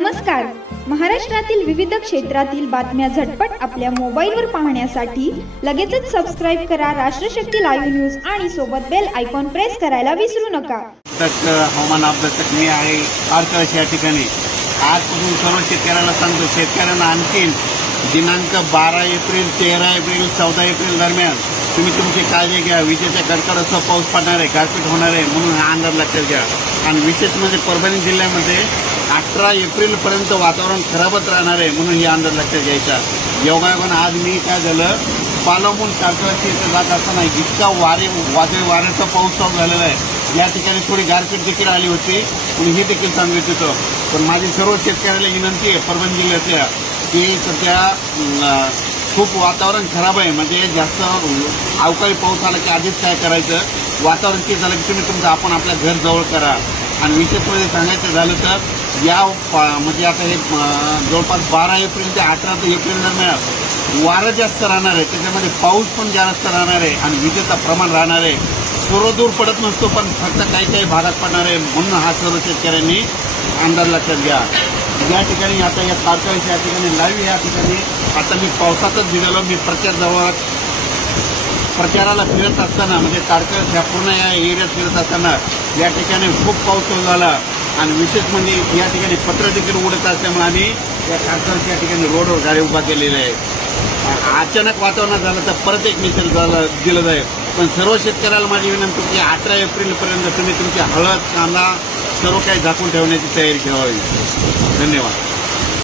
नमस्कार. महाराष्ट्रातील विविध क्षेत्रातील बातम्या झटपट आपल्या मोबाईलवर पाहण्यासाठी लगेचच सबस्क्राइब करा राष्ट्रशक्ती लाईव्ह न्यूज आणि सोबत बेल आयकॉन प्रेस करायला विसरू नका. हवामान अभ्यासक मी आहे आरकाश या ठिकाणी. आजपासून सर्व शेतकऱ्यांना सांगतो, शेतकऱ्यांना आणखीन दिनांक 12 एप्रिल 13 एप्रिल 14 एप्रिल दरम्यान तुम्ही तुमची काळजी घ्या. विजेच्या कडकडासह पाऊस पडणार आहे, गारपीट होणार आहे, म्हणून हा अंदाज लक्षात घ्या. आणि विशेष म्हणजे परभणी जिल्ह्यामध्ये 18 एप्रिलपर्यंत वातावरण खराबच राहणार आहे, म्हणून हे अंदाज लक्षात घ्यायचा. योगायोगानं आज मी काय झालं, पालवून कारखान्याची इथे जात असताना इतका वादळी वाऱ्याचा पाऊस चालू झालेला आहे. या ठिकाणी थोडी गारपीट देखील आली होती, म्हणून हे देखील सांगत होतं. पण माझी सर्व शेतकऱ्याला विनंती आहे परभणी जिल्ह्यातल्या की सध्या खूप वातावरण खराब आहे. म्हणजे जास्त अवकाळी पाऊस आला की आधीच काय करायचं, वातावरण ते झालं की तुम्ही तुमचं आपण आपल्या घर जवळ करा. आणि विशेष म्हणजे सांगायचं झालं तर या म्हणजे आता हे जवळपास 12 एप्रिल ते 18 एप्रिल दरम्यान वारं जास्त राहणार आहे, त्याच्यामध्ये पाऊस पण जास्त राहणार आहे आणि विजेचं प्रमाण राहणार आहे. सर्व दूर पडत नसतो, पण फक्त काही भागात पडणार आहे, म्हणून हा सर्व शेतकऱ्यांनी अंदाज लक्षात घ्या. या ठिकाणी आता या कारखान्याच्या या ठिकाणी लाईव्ह या ठिकाणी आता मी पावसातच भिजलो. मी प्रचाराला फिरत असताना म्हणजे कारखान्यात ह्या पूर्ण या एरियात फिरत असताना या ठिकाणी खूप पाऊस सुरू झाला. आणि विशेष म्हणजे या ठिकाणी पत्र देखील उडत असल्यामुळे आम्ही या कारखान्याच्या या ठिकाणी रोडवर गाडी उभा केलेली आहे. अचानक वातावरण झालं तर परत एक निषेध दिलं जाईल. पण सर्व शेतकऱ्याला माझी विनंती की 18 एप्रिलपर्यंत तुम्ही तुमची हळद, कांदा सर्व काही झाकून ठेवण्याची तयारी ठेवावी. धन्यवाद.